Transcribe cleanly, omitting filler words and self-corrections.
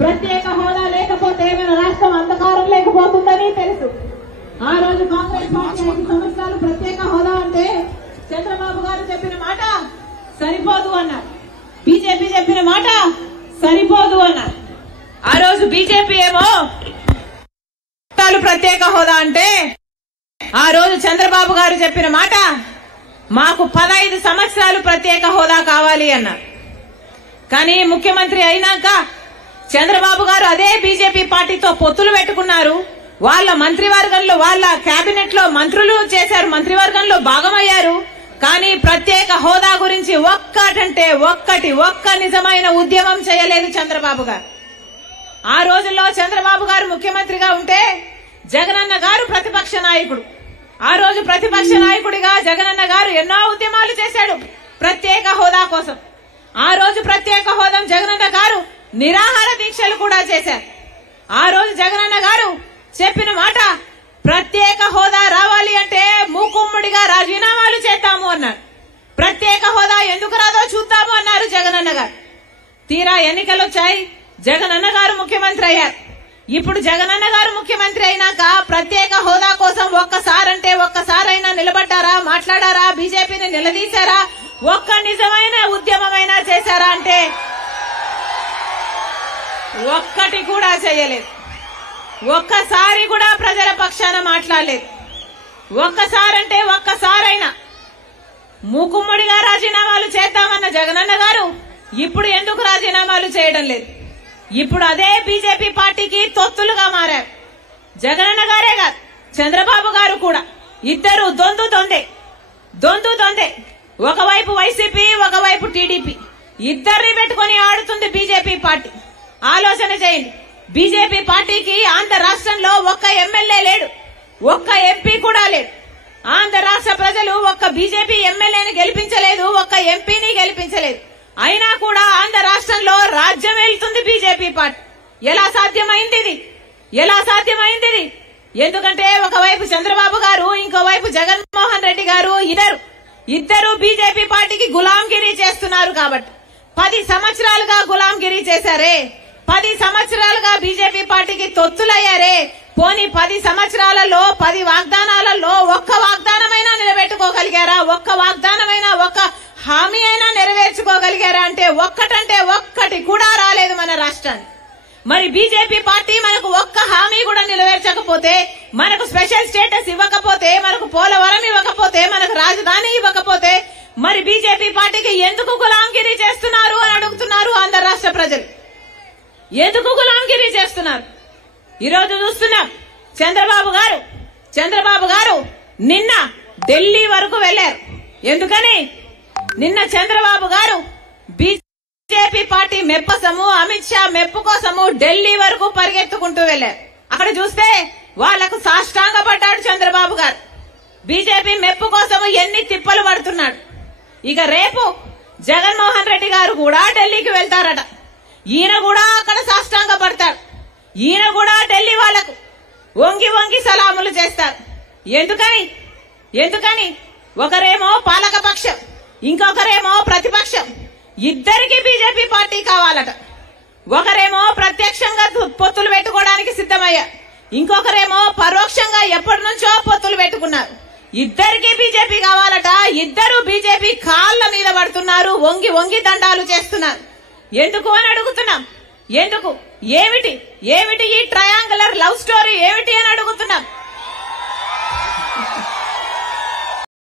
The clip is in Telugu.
ప్రత్యేక హోదా లేకపోతే మన రాష్ట్రం అంధకారం లేకపోతుందని తెలుసు. ఆ రోజు కాంగ్రెస్ పార్టీ 5 సంవత్సరాలు ప్రత్యేక హోదా అంటే చంద్రబాబు గారు చెప్పిన మాట సరిపోదు అన్నారు, బీజేపీ చెప్పిన మాట సరిపోదు అన్నారు. ఆ రోజు బీజేపీ ఏమో ప్రత్యేక హోదా అంటే ఆ రోజు చంద్రబాబు గారు చెప్పిన మాట మాకు 15 సంవత్సరాలు ప్రత్యేక హోదా కావాలి అన్నారు. కానీ ముఖ్యమంత్రి అయినాక చంద్రబాబు గారు అదే బీజేపీ పార్టీతో పొత్తులు పెట్టుకున్నారు. వాళ్ళ మంత్రివర్గంలో వాళ్ళ కేబినెట్ లో మంత్రులు చేశారు, మంత్రివర్గంలో భాగమయ్యారు. కానీ ప్రత్యేక హోదా గురించి ఒక్క నిజమైన ఉద్యమం చేయలేదు చంద్రబాబు గారు. ఆ రోజుల్లో చంద్రబాబు గారు ముఖ్యమంత్రిగా ఉంటే జగనన్న గారు ప్రతిపక్ష నాయకుడు. ఆ రోజు ప్రతిపక్ష నాయకుడిగా జగనన్న గారు ఎన్నో ఉద్యమాలు చేశాడు ప్రత్యేక హోదా కోసం. ఆ రోజు ప్రత్యేక హోదా జగనన్న గారు నిరాహార దీక్షలు కూడా చేశారు. ఆ రోజు జగనన్న గారు చెప్పిన మాట ప్రత్యేక హోదా రావాలి అంటే మూకుమ్మడిగా రాజీనామాలు చేద్దాము అన్నారు. ప్రత్యేక హోదా ఎందుకు రాదో చూద్దాము అన్నారు జగనన్న గారు. తీరా ఎన్నికలు వచ్చాయి, జగనన్న గారు ముఖ్యమంత్రి అయ్యారు. ఇప్పుడు జగనన్న గారు ముఖ్యమంత్రి అయినాక ప్రత్యేక హోదా కోసం ఒక్కసారైనా నిలబడ్డారా, మాట్లాడారా, బీజేపీని నిలదీశారా, ఒక్క నిజమైన ఉద్యమమైనా చేశారా అంటే ఒక్కటి కూడా చేయలేదు. ఒక్కసారి కూడా ప్రజల పక్షాన మాట్లాడలేదు. ఒక్కసారైనా మూకుమ్మడిగా రాజీనామాలు చేద్దామన్న జగనన్న గారు ఇప్పుడు ఎందుకు రాజీనామాలు చేయడం లేదు? ఇప్పుడు అదే బీజేపీ పార్టీకి తొత్తులుగా మారారు. జగనన్న గారే కాదు, చంద్రబాబు గారు కూడా. ఇద్దరు దొందే. ఒకవైపు వైసీపీ, ఒకవైపు టీడీపీ, ఇద్దరిని పెట్టుకుని ఆడుతుంది బీజేపీ పార్టీ. ఆలోచన చేయండి. బీజేపీ పార్టీకి ఆంధ్ర రాష్ట్రంలో ఒక్క ఎమ్మెల్యే లేడు, ఒక్క ఎంపీ కూడా లేడు. ఆంధ్ర రాష్ట్ర ప్రజలు ఒక్క బీజేపీ ఎమ్మెల్యేని గెలిపించలేదు, ఒక్క ఎంపీని గెలిపించలేదు. అయినా కూడా ఆంధ్ర రాష్ట్రంలో రాజ్యం వెళ్తుంది బీజేపీ పార్టీ. ఎలా సాధ్యమైంది ఇది? ఎందుకంటే ఒకవైపు చంద్రబాబు గారు, ఇంకోవైపు జగన్మోహన్ రెడ్డి గారు, ఇద్దరు బీజేపీ పార్టీకి గులాంగిరి చేస్తున్నారు. కాబట్టి 10 సంవత్సరాలుగా గులాంగిరి చేశారే, 10 సంవత్సరాలుగా బీజేపీ పార్టీకి తొత్తులయ్యారే. పోనీ 10 సంవత్సరాలలో 10 వాగ్దానాలలో ఒక్క వాగ్దానమైనా నిలబెట్టుకోగలిగారా? ఒక్క వాగ్దానమైనా, ఒక్క హామీ అయినా నెరవేర్చుకోగలిగారా అంటే ఒక్కటి కూడా రాలేదు మన రాష్ట్రానికి. మరి బీజేపీ పార్టీ మనకు ఒక్క హామీ కూడా నెరవేర్చకపోతే, మనకు స్పెషల్ స్టేటస్ ఇవ్వకపోతే, మనకు పోలవరం ఇవ్వకపోతే, మనకు రాజధాని ఇవ్వకపోతే, మరి బీజేపీ పార్టీకి ఎందుకు గులాంగిరి చేస్తున్నారు అని అడుగుతున్నారు ఆంధ్ర రాష్ట్ర ప్రజలు. ఎందుకు గులాంగిరి చేస్తున్నారు? ఈరోజు చూస్తున్నాం. చంద్రబాబు గారు నిన్న ఢిల్లీ వరకు వెళ్లారు. ఎందుకని? నిన్న చంద్రబాబు గారు బీజేపీ పార్టీ మెప్పసము, అమిత్ షా మెప్పు కోసము ఢిల్లీ వరకు పరిగెత్తుకుంటూ వెళ్లారు. అక్కడ చూస్తే వాళ్లకు సాష్టాంగపడ్డాడు చంద్రబాబు గారు. బీజేపీ మెప్పు కోసము ఎన్ని తిప్పలు పడుతున్నాడు. ఇక రేపు జగన్మోహన్ రెడ్డి గారు కూడా ఢిల్లీకి వెళ్తారట. ఈయన కూడా అక్కడ సాష్టాంగ పడతాడు. ఈయన కూడా ఢిల్లీ వాళ్లకు వంగి సలాములు చేస్తారు. ఎందుకని? ఒకరేమో పాలక పక్షం, ఇంకొకరేమో ప్రతిపక్షం. ఇద్దరికి బీజేపీ పార్టీ కావాలట. ఒకరేమో ప్రత్యక్షంగా పొత్తులు పెట్టుకోవడానికి సిద్ధమయ్యారు, ఇంకొకరేమో పరోక్షంగా ఎప్పటి నుంచో పొత్తులు పెట్టుకున్నారు. ఇద్దరికి బీజేపీ కావాలట. ఇద్దరు బీజేపీ కాళ్ల మీద పడుతున్నారు, వంగి దండాలు చేస్తున్నారు. ఎందుకు అని అడుగుతున్నాం. ఏమిటి ఈ ట్రయాంగులర్ లవ్ స్టోరీ ఏమిటి అని అడుగుతున్నాం.